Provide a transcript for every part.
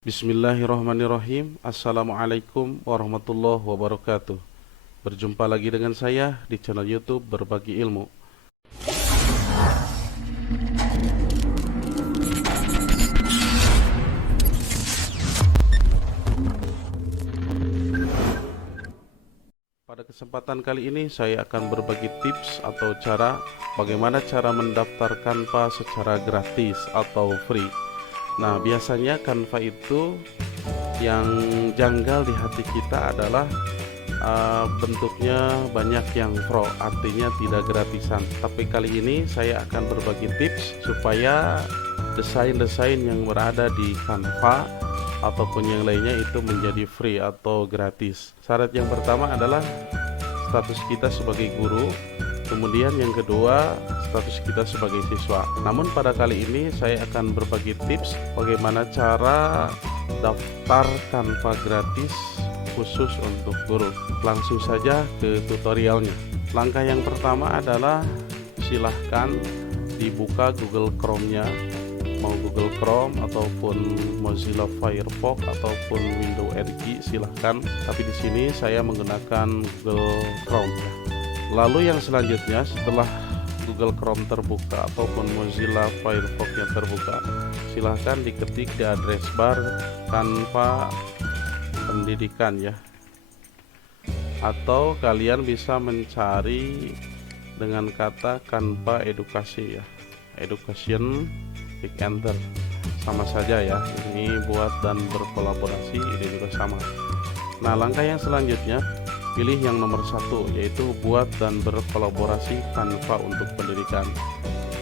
Bismillahirrahmanirrahim. Assalamualaikum warahmatullahi wabarakatuh. Berjumpa lagi dengan saya di channel YouTube Berbagi Ilmu. Pada kesempatan kali ini saya akan berbagi tips atau cara bagaimana cara mendaftar Canva secara gratis atau free. Nah, biasanya Canva itu yang janggal di hati kita adalah bentuknya banyak yang pro, artinya tidak gratisan. Tapi kali ini saya akan berbagi tips supaya desain-desain yang berada di Canva ataupun yang lainnya itu menjadi free atau gratis. Syarat yang pertama adalah status kita sebagai guru, kemudian yang kedua status kita sebagai siswa. Namun pada kali ini saya akan berbagi tips bagaimana cara daftar Canva gratis khusus untuk guru. Langsung saja ke tutorialnya. Langkah yang pertama adalah silahkan dibuka Google Chrome-nya, mau Google Chrome ataupun Mozilla Firefox ataupun Windows RG silahkan. Tapi di sini saya menggunakan Google Chrome. Lalu yang selanjutnya setelah Google Chrome terbuka ataupun Mozilla Firefox yang terbuka, silahkan diketik di address bar Canva pendidikan ya, atau kalian bisa mencari dengan kata Canva edukasi ya, education, klik enter, sama saja ya, ini buat dan berkolaborasi, ini juga sama. Nah, langkah yang selanjutnya pilih yang nomor 1, yaitu buat dan berkolaborasi Canva untuk pendidikan.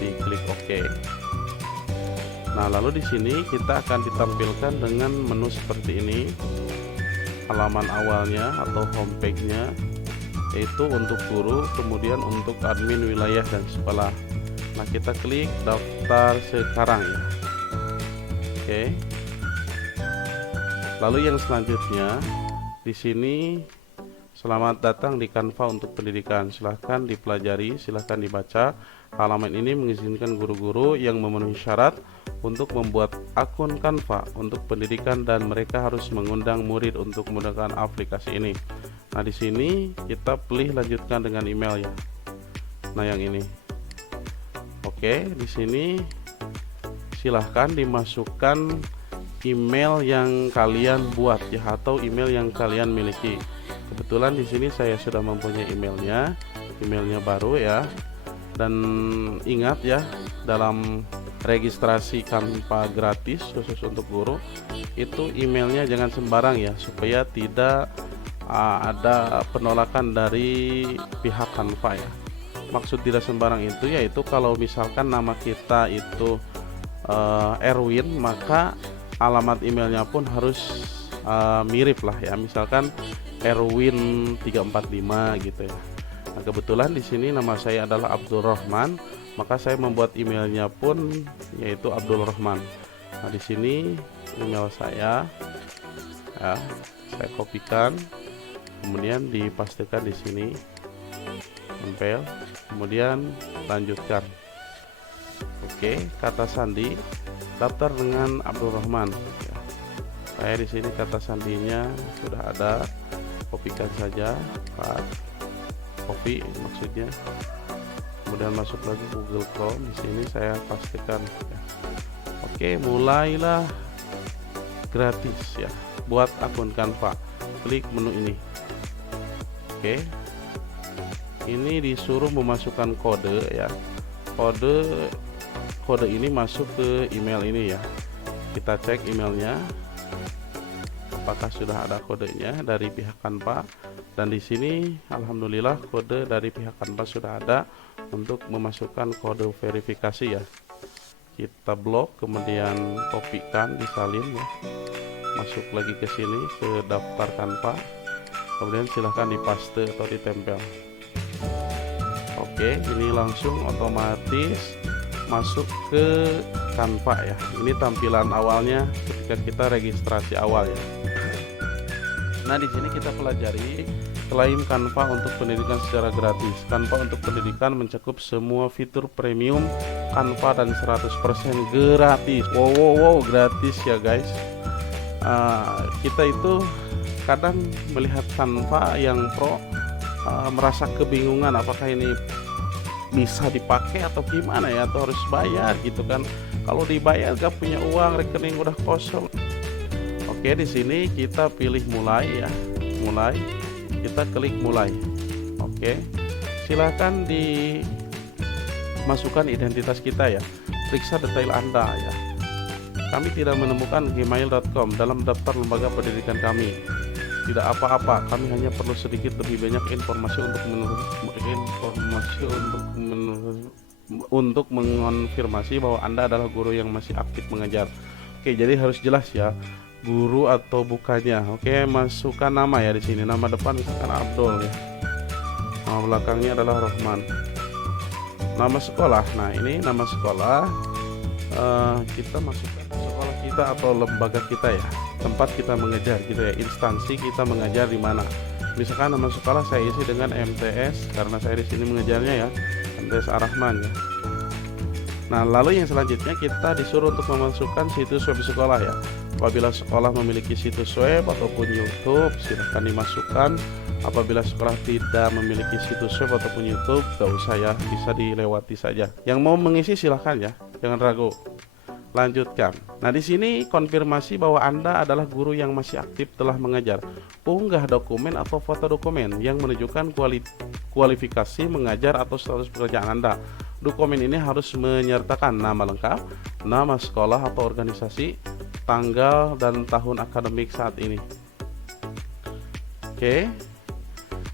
Diklik OK. Nah, lalu di sini kita akan ditampilkan dengan menu seperti ini. Halaman awalnya atau homepage-nya yaitu untuk guru, kemudian untuk admin wilayah dan sekolah. Nah, kita klik daftar sekarang ya. Oke. Lalu yang selanjutnya di sini, selamat datang di Canva untuk pendidikan. Silahkan dipelajari, silahkan dibaca. Halaman ini mengizinkan guru-guru yang memenuhi syarat untuk membuat akun Canva untuk pendidikan dan mereka harus mengundang murid untuk menggunakan aplikasi ini. Nah, di sini kita pilih lanjutkan dengan email ya. Nah, yang ini. Oke, di sini silahkan dimasukkan email yang kalian buat ya, atau email yang kalian miliki. Kebetulan di sini saya sudah mempunyai emailnya baru ya. Dan ingat ya, dalam registrasi Canva gratis khusus untuk guru itu emailnya jangan sembarang ya, supaya tidak ada penolakan dari pihak Canva ya. Maksud tidak sembarang itu yaitu kalau misalkan nama kita itu Erwin, maka alamat emailnya pun harus mirip lah ya, misalkan Erwin 345 gitu ya. Nah, kebetulan di sini nama saya adalah Abdul Rahman, maka saya membuat emailnya pun yaitu Abdul Rahman. Nah, di sini email saya ya, saya kopikan, kemudian dipastikan di sini, tempel, kemudian lanjutkan. Oke, kata sandi daftar dengan Abdul Rahman ya. Saya di sini kata sandinya sudah ada, kopikan saja, copy maksudnya, kemudian masuk lagi Google Chrome. Di sini saya pastikan ya. Oke, mulailah gratis ya buat akun Canva. Klik menu ini. Oke, ini disuruh memasukkan kode ya. Kode ini masuk ke email ini ya. Kita cek emailnya apakah sudah ada kodenya dari pihak Canva. Dan di sini alhamdulillah kode dari pihak Canva sudah ada untuk memasukkan kode verifikasi ya. Kita blok, kemudian kopikan, disalin ya. Masuk lagi ke sini ke daftar Canva. Kemudian silahkan dipaste atau ditempel. Oke, ini langsung otomatis masuk ke Canva ya. Ini tampilan awalnya ketika kita registrasi awal ya. Nah, di sini kita pelajari klaim Canva untuk pendidikan secara gratis. Canva untuk pendidikan mencakup semua fitur premium Canva dan 100% gratis. Wow, gratis ya guys. kita itu kadang melihat Canva yang pro, merasa kebingungan apakah ini bisa dipakai atau gimana ya, atau harus bayar gitu kan. Kalau dibayar gak punya uang, rekening udah kosong. Oke, di sini kita pilih mulai ya, mulai, kita klik mulai. Oke, silahkan dimasukkan identitas kita ya, periksa detail Anda ya. Kami tidak menemukan gmail.com dalam daftar lembaga pendidikan kami. Tidak apa-apa, kami hanya perlu sedikit lebih banyak informasi untuk mengonfirmasi bahwa Anda adalah guru yang masih aktif mengajar. Oke, jadi harus jelas ya, guru atau bukannya. Oke, masukkan nama ya di sini. Nama depan misalkan Abdul ya. Nama belakangnya adalah Rohman. Nama sekolah. Nah, ini nama sekolah. Kita masukkan sekolah kita atau lembaga kita ya, tempat kita mengajar gitu ya, instansi kita mengajar di mana. Misalkan nama sekolah saya isi dengan MTS karena saya di sini mengajarnya ya, MTS Ar-Rahman ya. Nah, lalu yang selanjutnya kita disuruh untuk memasukkan situs web sekolah ya. Apabila sekolah memiliki situs web ataupun YouTube, silahkan dimasukkan. Apabila sekolah tidak memiliki situs web ataupun YouTube, gak usah ya, bisa dilewati saja. Yang mau mengisi silahkan ya, jangan ragu. Lanjutkan. Nah, di sini konfirmasi bahwa Anda adalah guru yang masih aktif telah mengajar. Unggah dokumen atau foto dokumen yang menunjukkan kualifikasi mengajar atau status pekerjaan Anda. Dokumen ini harus menyertakan nama lengkap, nama sekolah atau organisasi, tanggal dan tahun akademik saat ini. Oke.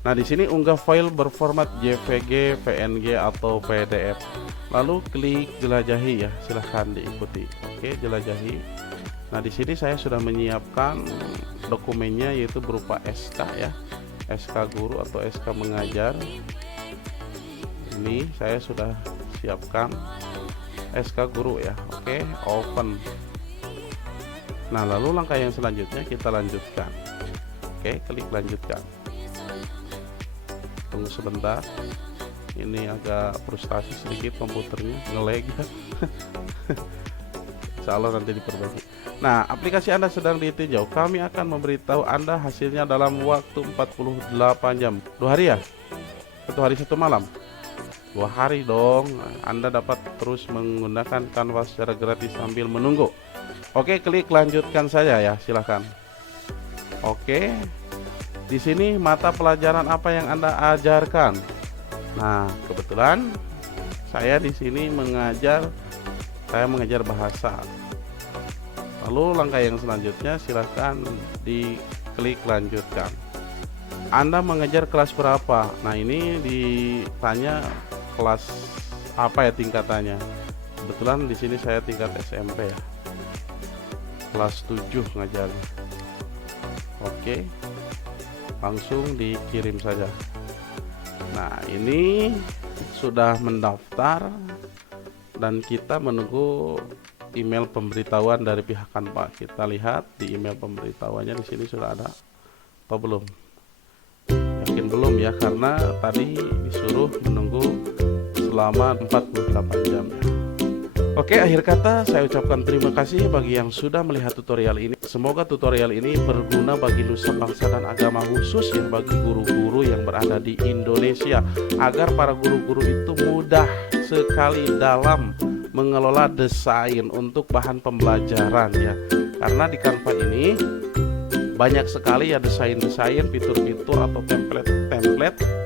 Nah, di sini unggah file berformat JPG, PNG atau PDF. Lalu klik jelajahi ya, silahkan diikuti. Oke, jelajahi. Nah, di sini saya sudah menyiapkan dokumennya yaitu berupa SK ya, SK guru atau SK mengajar. Ini saya sudah siapkan SK guru ya. Oke, open. Nah, lalu langkah yang selanjutnya kita lanjutkan. Oke, klik lanjutkan. Tunggu sebentar, ini agak frustasi sedikit komputernya, nge-lag ya. Insya Allah nanti diperbaiki. Nah, aplikasi Anda sedang ditinjau. Kami akan memberitahu Anda hasilnya dalam waktu 48 jam. 2 hari ya? 1 hari 1 malam? 2 hari dong. Anda dapat terus menggunakan Canva secara gratis sambil menunggu. Oke, klik lanjutkan saja ya, silahkan. Oke. Di sini mata pelajaran apa yang Anda ajarkan. Nah, kebetulan saya di sini mengajar bahasa. Lalu langkah yang selanjutnya silahkan diklik lanjutkan. Anda mengajar kelas berapa? Nah, ini ditanya kelas apa ya tingkatannya. Kebetulan di sini saya tingkat SMP ya. Kelas 7 ngajarnya. Oke. Langsung dikirim saja. Nah, ini sudah mendaftar dan kita menunggu email pemberitahuan dari pihak Canva. Kita lihat di email pemberitahuannya di sini sudah ada atau belum. Yakin belum ya, karena tadi disuruh menunggu selama 48 jam ya. Oke, akhir kata saya ucapkan terima kasih bagi yang sudah melihat tutorial ini. Semoga tutorial ini berguna bagi nusa bangsa dan agama, khusus ya bagi guru-guru yang berada di Indonesia, agar para guru-guru itu mudah sekali dalam mengelola desain untuk bahan pembelajaran ya. Karena di Canva ini banyak sekali ya desain-desain, fitur-fitur atau template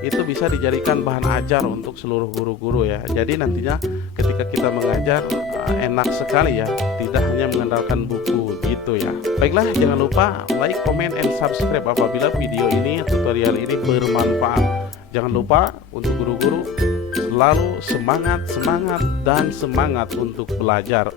itu bisa dijadikan bahan ajar untuk seluruh guru-guru ya. Jadi nantinya ketika kita mengajar enak sekali ya, tidak hanya mengandalkan buku gitu ya. Baiklah, jangan lupa like, comment, and subscribe apabila video ini, tutorial ini bermanfaat. Jangan lupa untuk guru-guru selalu semangat dan semangat untuk belajar.